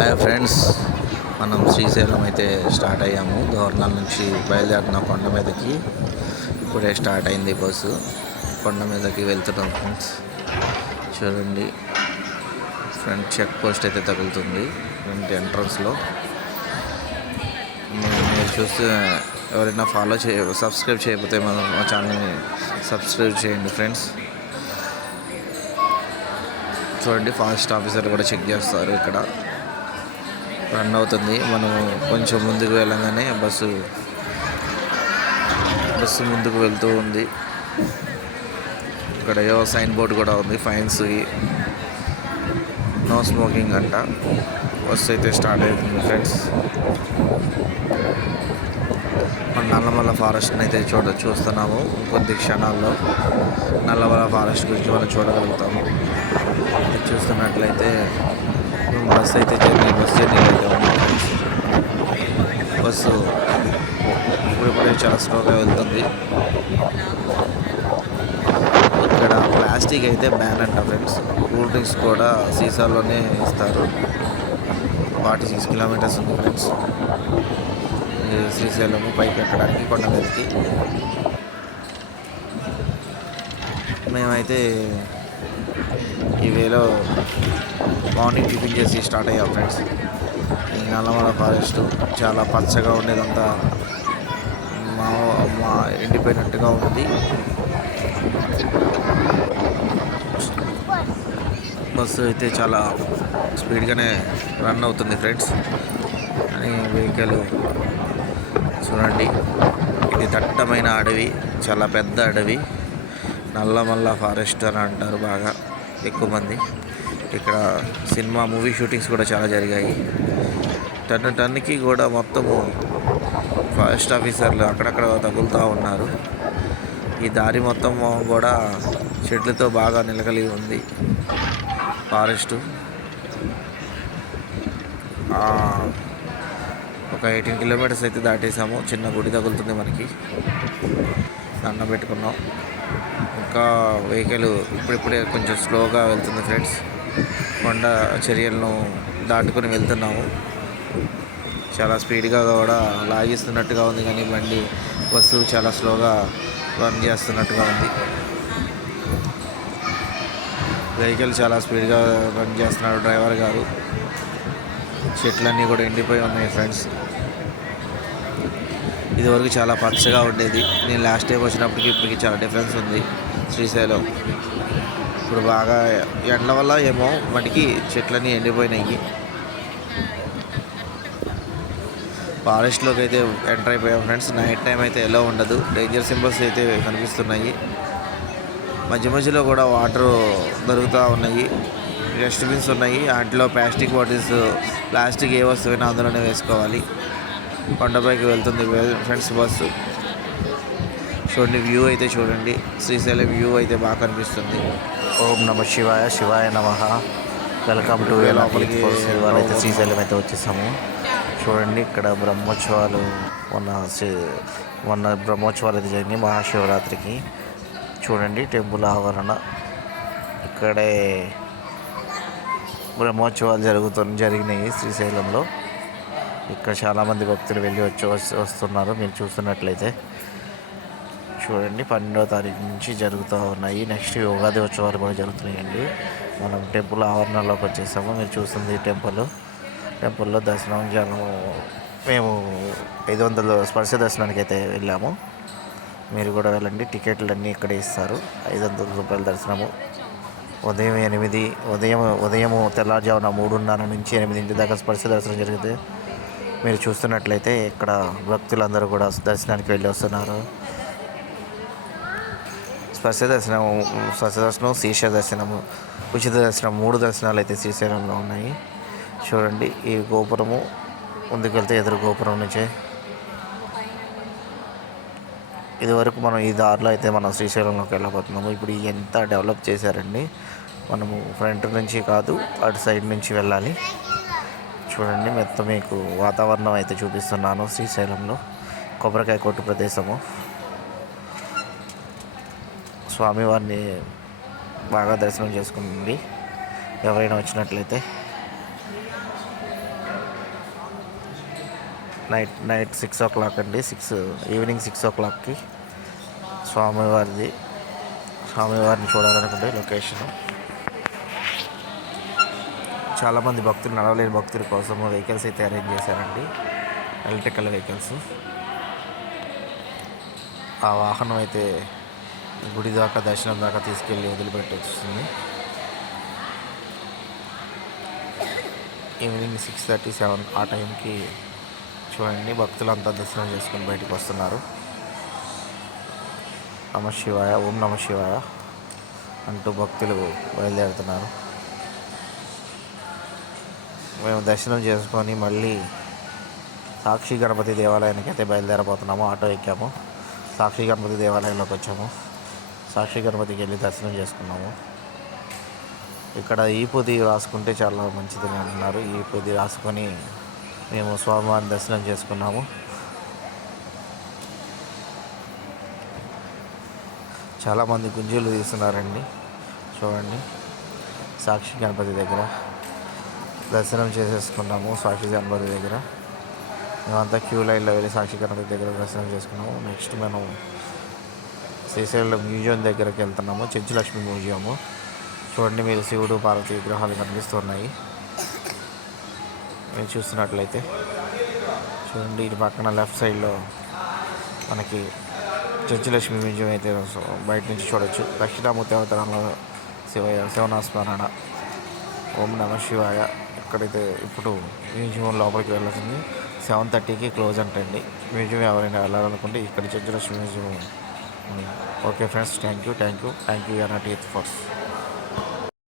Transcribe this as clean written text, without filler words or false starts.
Hi friends, మనం శ్రీశైలం అయితే start అయ్యాము. దోర్నాల నుంచి బయలుదేరిన కొండ మీదకి ఇప్పుడే స్టార్ట్ అయింది బస్సు. కొండ మీదకి వెళ్తున్నాం ఫ్రెండ్స్. చూడండి, ఫ్రంట్ చెక్ పోస్ట్ అయితే తగులుతుంది ఫ్రంట్ ఎంట్రన్స్లో. మీరు చూస్తే ఎవరైనా సబ్స్క్రైబ్ చేయకపోతే మా ఛానల్ని సబ్స్క్రైబ్ చేయండి ఫ్రెండ్స్. చూడండి, ఫారెస్ట్ ఆఫీసర్ కూడా చెక్ చేస్తారు. ఇక్కడ రన్ అవుతుంది. మనం కొంచెం ముందుకు వెళ్ళగానే బస్సు ముందుకు వెళ్తూ ఉంది. ఇక్కడ ఏవో సైన్ బోర్డు కూడా ఉంది, ఫైన్స్, నో స్మోకింగ్ అంట. బస్సు అయితే స్టార్ట్ అవుతుంది ఫ్రెండ్స్. మన నల్లమల్ల ఫారెస్ట్ని అయితే చూస్తున్నాము. కొద్ది క్షణాల్లో నల్లమల్ల ఫారెస్ట్ గురించి మనం చూడగలుగుతాము. చూస్తున్నట్లయితే బస్సు అయితే జర్నీ అయితే ఉంది. బస్సు ఇప్పుడిప్పుడే చాలా స్లోగా వెళ్తుంది. ఇక్కడ ప్లాస్టిక్ అయితే బ్యాన్ అంట ఫ్రెండ్స్. కూల్ డ్రింక్స్ కూడా సీసాల్లోనే ఇస్తారు. 46 కిలోమీటర్స్ ఉంది ఫ్రెండ్స్ శ్రీశైలం పైకి ఎక్కడానికి కొండ మీదకి. మేమైతే ఈ వేలో మార్నింగ్ టిఫిన్ చేసి స్టార్ట్ అయ్యాం ఫ్రెండ్స్. ఈ నల్లమల ఫారెస్ట్ చాలా పచ్చగా ఉండేదంతా మా ఎండిపోయినట్టుగా ఉంది. బస్సు అయితే చాలా స్పీడ్గానే రన్ అవుతుంది ఫ్రెండ్స్. అని వెహికల్ చూడండి, ఇది దట్టమైన అడవి, చాలా పెద్ద అడవి. నల్లమల్ల ఫారెస్ట్ అని అంటారు బాగా ఎక్కువ మంది. ఇక్కడ మూవీ షూటింగ్స్ కూడా చాలా జరిగాయి. టన్నుకి కూడా మొత్తము ఫారెస్ట్ ఆఫీసర్లు అక్కడక్కడ తగులుతూ ఉన్నారు. ఈ దారి మొత్తం కూడా చెట్లతో బాగా నిలకలి ఉంది ఫారెస్టు. ఒక 18 కిలోమీటర్స్ అయితే దాటేసాము. చిన్న గుడి తగులుతుంది మనకి, దండం పెట్టుకున్నాం. ఇంకా వెహికల్ ఇప్పుడిప్పుడే కొంచెం స్లోగా వెళ్తుంది ఫ్రెండ్స్. కొండ చర్యలను దాటుకుని వెళ్తున్నాము. చాలా స్పీడ్గా కూడా లాగిస్తున్నట్టుగా ఉంది, కానీ బస్సు చాలా స్లోగా రన్ చేస్తున్నట్టుగా ఉంది. వెహికల్ చాలా స్పీడ్గా రన్ చేస్తున్నాడు డ్రైవర్ గారు. చెట్లన్నీ కూడా ఎండిపోయి ఉన్నాయి ఫ్రెండ్స్. ఇదివరకు చాలా పచ్చగా ఉండేది. నేను లాస్ట్ టైం వచ్చినప్పటికి ఇప్పటికి చాలా డిఫరెన్స్ ఉంది శ్రీశైలం. ఇప్పుడు బాగా ఎండల వల్ల ఏమో మటుకి చెట్లన్నీ ఎండిపోయినాయి. ఫారెస్ట్లోకి అయితే ఎంటర్ అయిపోయాం ఫ్రెండ్స్. నైట్ టైం అయితే ఎలా ఉండదు. డేంజర్ సింబల్స్ అయితే కనిపిస్తున్నాయి. మధ్యలో కూడా వాటర్ దొరుకుతూ ఉన్నాయి. డస్ట్బిన్స్ ఉన్నాయి, వాటిలో ప్లాస్టిక్ ఏ వస్తువైనా అందులోనే వేసుకోవాలి. కొండపైకి వెళ్తుంది ఫ్రెండ్స్ బస్సు. చూడండి, వ్యూ అయితే చూడండి. శ్రీశైలం వ్యూ అయితే బాగా కనిపిస్తుంది. ఓం నమ శివాయ, శివాయ నమః. వెల్కమ్ టు లోపలికి అయితే శ్రీశైలం అయితే వచ్చేసాము. చూడండి, ఇక్కడ బ్రహ్మోత్సవాలు మొన్న బ్రహ్మోత్సవాలు అయితే జరిగినాయి మహాశివరాత్రికి. చూడండి, టెంపుల్ ఆవరణ ఇక్కడే బ్రహ్మోత్సవాలు జరిగినాయి శ్రీశైలంలో. ఇక్కడ చాలామంది భక్తులు వెళ్ళి వస్తున్నారు. మీరు చూస్తున్నట్లయితే చూడండి, 12వ తారీఖు నుంచి జరుగుతూ ఉన్నాయి. నెక్స్ట్ ఉగాది ఉత్సవాలు కూడా జరుగుతున్నాయండి. మనం టెంపుల్ ఆవరణలోకి వచ్చేసాము. మీరు చూస్తుంది టెంపుల్లో దర్శనం మేము 500 స్పర్శ దర్శనానికి అయితే వెళ్ళాము. మీరు కూడా వెళ్ళండి. టికెట్లు అన్నీ ఇక్కడే ఇస్తారు. 500 రూపాయల దర్శనము. ఉదయం తెల్లారుజామున 3:30 నుంచి 8 దాకా స్పర్శ దర్శనం జరిగితే మీరు చూస్తున్నట్లయితే ఇక్కడ భక్తులందరూ కూడా దర్శనానికి వెళ్ళి వస్తున్నారు. స్పర్శ దర్శనం, శీర్ష దర్శనము, ఉచిత దర్శనం, 3 దర్శనాలు అయితే శ్రీశైలంలో ఉన్నాయి. చూడండి, ఈ గోపురము ముందుకెళ్తే ఎదురు గోపురం నుంచే ఇదివరకు మనం ఈ దారిలో అయితే మనం శ్రీశైలంలోకి వెళ్ళబోతున్నాము. ఇప్పుడు ఎంత డెవలప్ చేశారండి. మనము ఫ్రంట్ నుంచి కాదు, అటు సైడ్ నుంచి వెళ్ళాలి. చూడండి, మీకు వాతావరణం అయితే చూపిస్తున్నాను. శ్రీశైలంలో కొబ్బరికాయ కొట్టు ప్రదేశము. స్వామివారిని బాగా దర్శనం చేసుకుంటుంది ఎవరైనా వచ్చినట్లయితే. నైట్ 6 o'clock అండి. ఈవినింగ్ 6 o'clockకి స్వామివారిని చూడాలనుకుంటే లొకేషను. చాలామంది భక్తులు, నడవలేని భక్తుల కోసం వెహికల్స్ అయితే అరేంజ్ చేశారండి, ఎలక్ట్రికల్ వెహికల్స్. ఆ వాహనం అయితే గుడి దాకా, దర్శనం దాకా తీసుకెళ్ళి వదిలిపెట్టి వస్తుంది. ఈవినింగ్ 6:37 ఆ టైంకి చూడండి, భక్తులంతా దర్శనం చేసుకుని బయటకు వస్తున్నారు. నమ శివాయ, ఓం నమ శివాయ అంటూ భక్తులు బయలుదేరుతున్నారు. మేము దర్శనం చేసుకొని మళ్ళీ సాక్షి గణపతి దేవాలయానికి అయితే బయలుదేరబోతున్నాము. ఆటో ఎక్కాము, సాక్షి గణపతి దేవాలయంలోకి వచ్చాము. సాక్షి గణపతికి వెళ్ళి దర్శనం చేసుకున్నాము. ఇక్కడ ఈ పొది రాసుకుంటే చాలా మంచిదని అంటున్నారు. ఈ పొది రాసుకొని మేము స్వామివారిని దర్శనం చేసుకున్నాము. చాలామంది గుంజీలు తీస్తున్నారండి. చూడండి, సాక్షి గణపతి దగ్గర దర్శనం చేసేసుకున్నాము. సాక్షి గణపతి దగ్గర మేమంతా క్యూ లైన్లో వెళ్ళి సాక్షి గణపతి దగ్గర దర్శనం చేసుకున్నాము. నెక్స్ట్ మనం శ్రీశైలం మ్యూజియం దగ్గరికి వెళ్తున్నాము, చెంచులక్ష్మి మ్యూజియము. చూడండి, మీరు శివుడు పార్వతి విగ్రహాలు కనిపిస్తున్నాయి. మీరు చూస్తున్నట్లయితే చూడండి, ఇటు పక్కన లెఫ్ట్ సైడ్లో మనకి చెంచులక్ష్మి మ్యూజియం అయితే బయట నుంచి చూడొచ్చు. దక్షిణామూర్తి అవతారంలో శివనాస్మరణ, ఓం నమ శివాయ. ఇక్కడైతే ఇప్పుడు మ్యూజియం లోపలికి వెళ్ళాల్సింది 7:30కి క్లోజ్ అంటండి. మ్యూజియం ఎవరైనా వెళ్ళాలనుకుంటే ఇక్కడ చెంచులక్ష్మి మ్యూజియం ఉంది. Okay friends, thank you. You are not eighth first.